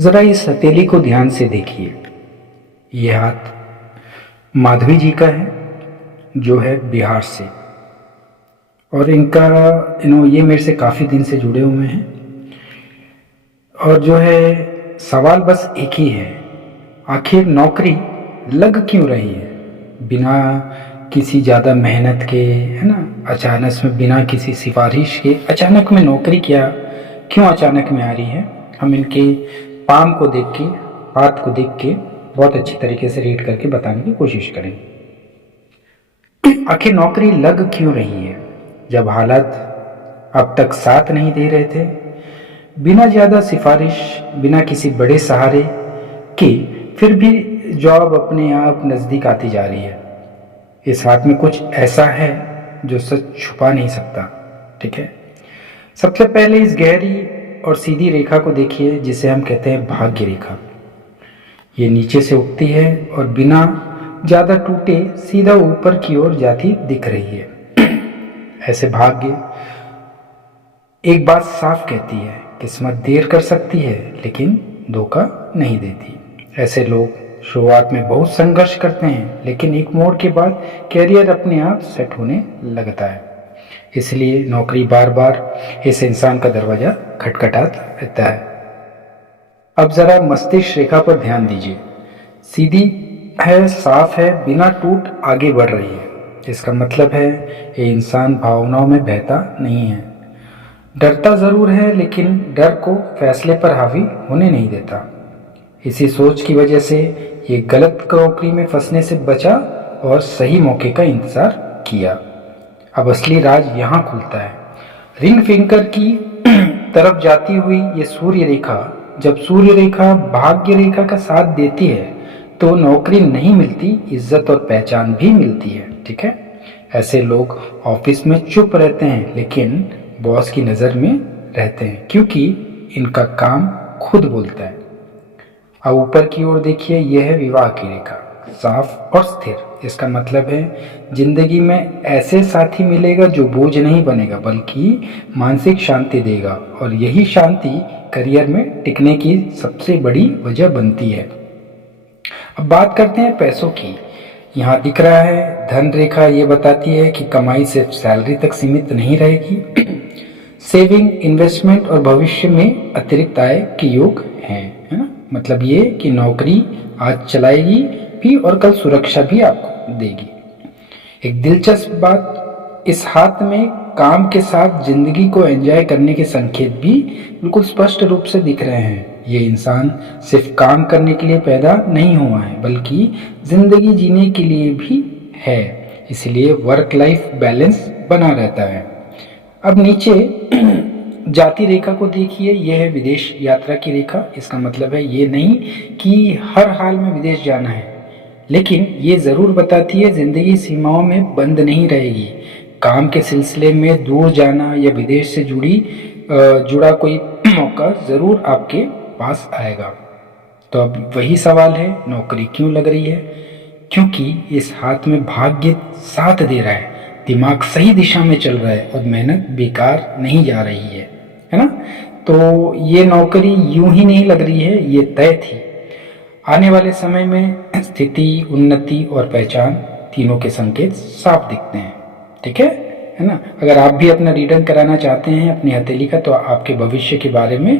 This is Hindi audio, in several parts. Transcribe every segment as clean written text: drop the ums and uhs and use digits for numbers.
जरा इस हथेली को ध्यान से देखिए। ये हाथ माधवी जी का है, जो है बिहार से, और ये मेरे से काफ़ी दिन से जुड़े हुए हैं। और जो है सवाल बस एक ही है, आखिर नौकरी लग क्यों रही है बिना किसी ज़्यादा मेहनत के, है ना। अचानक में बिना किसी सिफारिश के अचानक में नौकरी क्यों अचानक में आ रही है। हम इनके पाम को देख के, हाथ को देख के बहुत अच्छी तरीके से रीड करके बताने की कोशिश करेंगे। आखिर नौकरी लग क्यों रही है जब हालात अब तक साथ नहीं दे रहे थे। बिना ज़्यादा सिफारिश, बिना किसी बड़े सहारे के फिर भी जॉब अपने आप नज़दीक आती जा रही है। इस हाथ में कुछ ऐसा है जो सच छुपा नहीं सकता। ठीक है, सबसे पहले इस गहरी और सीधी रेखा को देखिए जिसे हम कहते हैं भाग्य रेखा। ये नीचे से उगती है और बिना ज़्यादा टूटे सीधा ऊपर की ओर जाती दिख रही है। ऐसे भाग्य एक बात साफ कहती है, किस्मत देर कर सकती है लेकिन धोखा नहीं देती। ऐसे लोग शुरुआत में बहुत संघर्ष करते हैं, लेकिन एक मोड़ के बाद कैरियर अपने आप सेट होने लगता है। इसलिए नौकरी बार बार इस इंसान का दरवाजा खटखटाता रहता है। अब जरा मस्तिष्क रेखा पर ध्यान दीजिए। सीधी है, साफ है, बिना टूट आगे बढ़ रही है। इसका मतलब है ये इंसान भावनाओं में बहता नहीं है। डरता जरूर है, लेकिन डर को फैसले पर हावी होने नहीं देता। इसी सोच की वजह से ये गलत नौकरी में फंसने से बचा और सही मौके का इंतजार किया। अब असली राज यहाँ खुलता है। रिंग फिंगर की तरफ जाती हुई ये सूर्य रेखा, जब सूर्य रेखा भाग्य रेखा का साथ देती है तो नौकरी नहीं मिलती, इज्जत और पहचान भी मिलती है। ठीक है, ऐसे लोग ऑफिस में चुप रहते हैं लेकिन बॉस की नज़र में रहते हैं, क्योंकि इनका काम खुद बोलता है। अब ऊपर की ओर देखिए, यह है विवाह की रेखा, साफ और स्थिर। इसका मतलब है जिंदगी में ऐसे साथी मिलेगा जो बोझ नहीं बनेगा बल्कि मानसिक शांति देगा, और यही शांति करियर में टिकने की सबसे बड़ी वजह बनती है। अब बात करते हैं पैसों की। यहाँ दिख रहा है धन रेखा, ये बताती है कि कमाई सिर्फ सैलरी तक सीमित नहीं रहेगी। सेविंग, इन्वेस्टमेंट और भविष्य में अतिरिक्त आय के योग हैं, है ना। मतलब ये कि नौकरी आज चलाएगी भी और कल सुरक्षा भी आपको देगी। एक दिलचस्प बात, इस हाथ में काम के साथ जिंदगी को एंजॉय करने के संकेत भी बिल्कुल स्पष्ट रूप से दिख रहे हैं। ये इंसान सिर्फ काम करने के लिए पैदा नहीं हुआ है बल्कि जिंदगी जीने के लिए भी है, इसलिए वर्क लाइफ बैलेंस बना रहता है। अब नीचे जाति रेखा को देखिए, यह है विदेश यात्रा की रेखा। इसका मतलब है ये नहीं कि हर हाल में विदेश जाना है, लेकिन ये ज़रूर बताती है जिंदगी सीमाओं में बंद नहीं रहेगी। काम के सिलसिले में दूर जाना या विदेश से जुड़ा कोई मौका ज़रूर आपके पास आएगा। तो अब वही सवाल है, नौकरी क्यों लग रही है? क्योंकि इस हाथ में भाग्य साथ दे रहा है, दिमाग सही दिशा में चल रहा है और मेहनत बेकार नहीं जा रही है ना। तो ये नौकरी यूं ही नहीं लग रही है, ये तय थी। आने वाले समय में स्थिति, उन्नति और पहचान तीनों के संकेत साफ दिखते हैं। ठीक है ना। अगर आप भी अपना रीडिंग कराना चाहते हैं अपनी हथेली का, तो आपके भविष्य के बारे में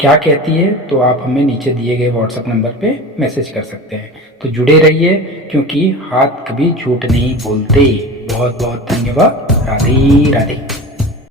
क्या कहती है, तो आप हमें नीचे दिए गए व्हाट्सएप नंबर पे मैसेज कर सकते हैं। तो जुड़े रहिए, क्योंकि हाथ कभी झूठ नहीं बोलते। बहुत बहुत धन्यवाद। राधे राधे।